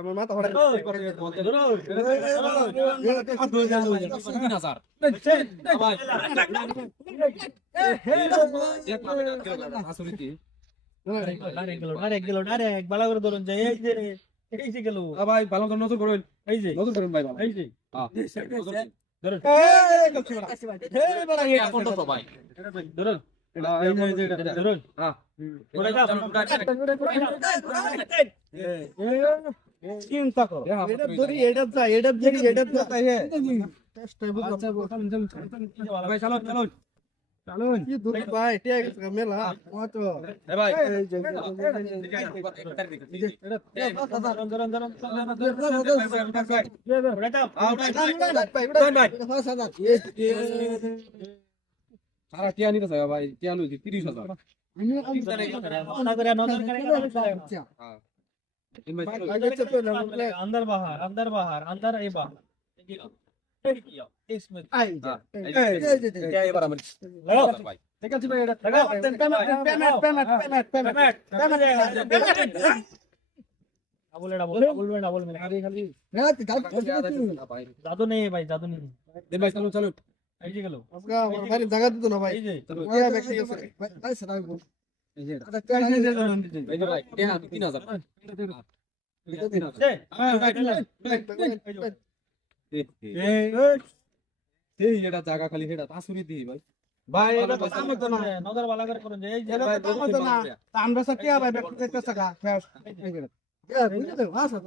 আমার মাথা হঠাৎ বালা করে ধরুন যে এই যে গেল ভাই ভালো করে নজর করুন, এই যে নজর করুন ভাই ভালো। এই যে ধরুন ভাই ধরুন ধরুন চিন্তা করো এটা ধরি এটা চাই এটা ধরি এটা চাই ভাই চালুন চালুন চালুন কি ধরি ভাই ঠিক আছে মেলা তো ভাই সারা টিয়া নিতে চাই ভাই, টিয়া লইছি 30,000। अंदर बाहर अंदर बाहर अंदर ए बाहर इसमें ভাই ঠিক আছে ভাই এটা লাগাও পেমেন্ট डबल में खाली जादू नहीं है भाई जादू नहीं है দেন ভাই চালুন চালুন ऐसे गलो আজকে আমার গাড়ি জায়গা দিত না ভাই এই যে ইয়া ব্যক্তি গেছে ভাই সারা এই যে আচ্ছা এই যে ভাই টিয়া 3000 এই এটা জায়গা খালি হেডা তাসুরি দি ভাই ভাই এটা তো কাম হতো না नजर वाला कर करो এই যে এটা তো কাম হতো না আমরা সব কি ভাই ব্যক্তি করতে টাকা বুঝতে তো আসা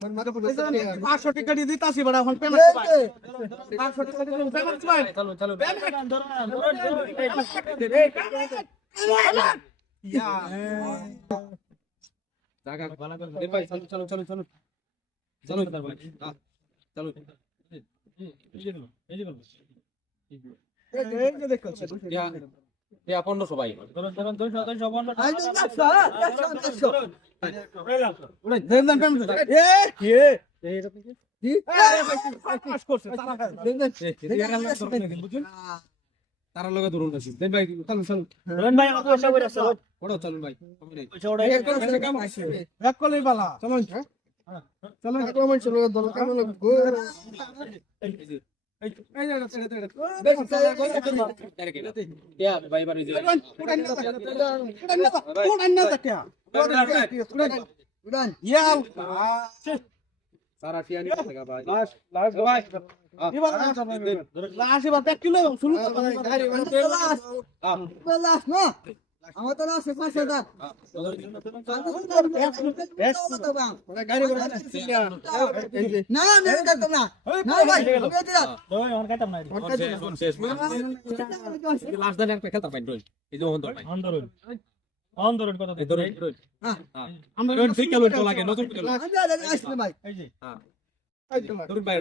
মানে মাথা পড়ে 500 টাকা দিয়ে দিতাছি বড় এখন পেমেন্ট ভাই 500 টাকা দিয়ে পেমেন্ট ভাই চালুন চালুন ইয়া জায়গা দেন ভাই চালুন চালুন চালুন চালুন চালুন ভাই চালুন এই যে এই যে দেখো টিয়া টিয়া 1500 ভাই ধরুন 200 দেন দেন পেমেন্ট পাস করছে তারা লগে ধরুন কাছে দেন ভাই চালুন চালুন ধরুন ভাই আমাকে পয়সা করে আসো ওড়াও চালুন ভাই কমে নাই পয়সা ওড়াই কাম আছে এক কলই বালা চলুন চলুন এক কলই চলো দল কাম গো এই যে দেখো টিয়া ভাই বাড়ি যে সারা টিয়া নিতে থাকা ভাই লাস্ট ভাই আমার তো লাস্ট 5000 না না করতাম না না ভাই আমি দিলাম ওই অন কাটাম না শেষ লাস্ট দিন একটা খেলতাম ভাই এই যে অন ধরুন কত ধরুন আমরা ঠিক খেলুন তো লাগে নতুন আসলে ভাই এই যে ধরুন ভাই